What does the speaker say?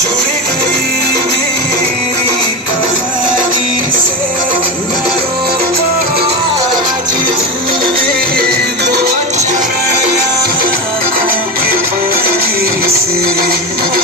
जुड़ गई मेरी कहानी से यारों को आज तुमने तो अच्छा आंखों के पानी से